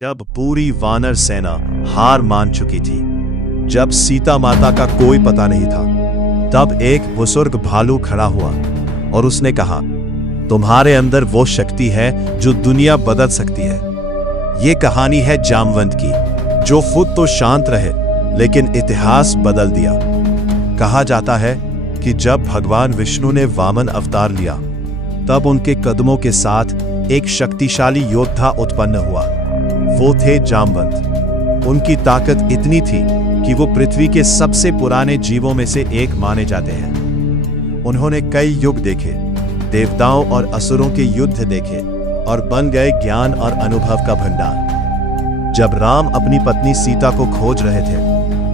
जब पूरी वानर सेना हार मान चुकी थी, जब सीता माता का कोई पता नहीं था, तब एक बुजुर्ग भालू खड़ा हुआ और उसने कहा, तुम्हारे अंदर वो शक्ति है जो दुनिया बदल सकती है। ये कहानी है जामवंत की, जो खुद तो शांत रहे लेकिन इतिहास बदल दिया। कहा जाता है कि जब भगवान विष्णु ने वामन अवतार लिया, तब उनके कदमों के साथ एक शक्तिशाली योद्धा उत्पन्न हुआ। वो थे जामवंत। उनकी ताकत इतनी थी कि वो पृथ्वी के सबसे पुराने जीवों में से एक माने जाते हैं। उन्होंने कई युग देखे, देवताओं और असुरों के युद्ध देखे और बन गए ज्ञान और अनुभव का भंडार। जब राम अपनी पत्नी सीता को खोज रहे थे,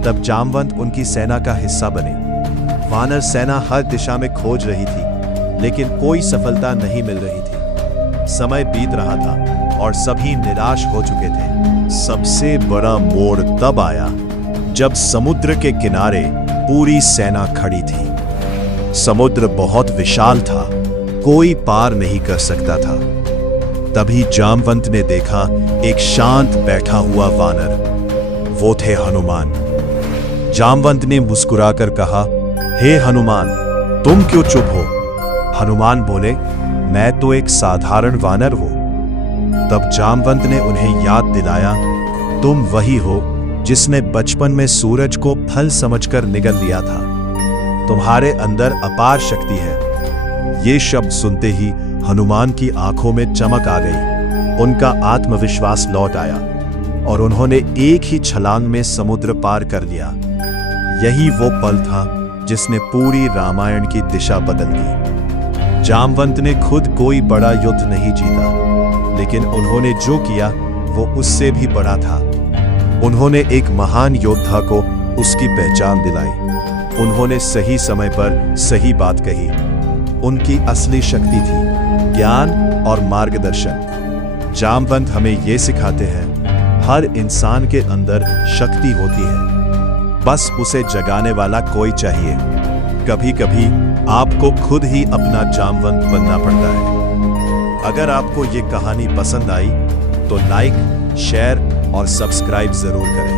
तब जामवंत उनकी सेना का हिस्सा बने। वानर सेना हर दिशा में खोज रही थी, लेकिन कोई सफलता नहीं मिल रही थी। समय बीत रहा था और सभी निराश हो चुके थे। सबसे बड़ा मोड़ तब आया जब समुद्र के किनारे पूरी सेना खड़ी थी। समुद्र बहुत विशाल था, कोई पार नहीं कर सकता था। तभी जामवंत ने देखा एक शांत बैठा हुआ वानर। वो थे हनुमान। जामवंत ने मुस्कुराकर कहा, हे हनुमान, तुम क्यों चुप हो? हनुमान बोले, मैं तो एक साधारण वानर हूं। तब जामवंत ने उन्हें याद दिलाया, तुम वही हो जिसने बचपन में सूरज को फल समझकर निगल लिया था। तुम्हारे अंदर अपार शक्ति है। ये शब्द सुनते ही हनुमान की आंखों में चमक आ गई। उनका आत्मविश्वास लौट आया और उन्होंने एक ही छलांग में समुद्र पार कर लिया। यही वो पल था जिसने पूरी रामायण की दिशा बदल दी। जामवंत ने खुद कोई बड़ा युद्ध नहीं जीता, लेकिन उन्होंने जो किया वो उससे भी बड़ा था। उन्होंने एक महान योद्धा को उसकी पहचान दिलाई। उन्होंने सही समय पर सही बात कही। उनकी असली शक्ति थी ज्ञान और मार्गदर्शन। जामवंत हमें ये सिखाते हैं, हर इंसान के अंदर शक्ति होती है, बस उसे जगाने वाला कोई चाहिए। कभी कभी आपको खुद ही अपना जामवंत बनना पड़ता है। अगर आपको ये कहानी पसंद आई तो लाइक, शेयर और सब्सक्राइब जरूर करें।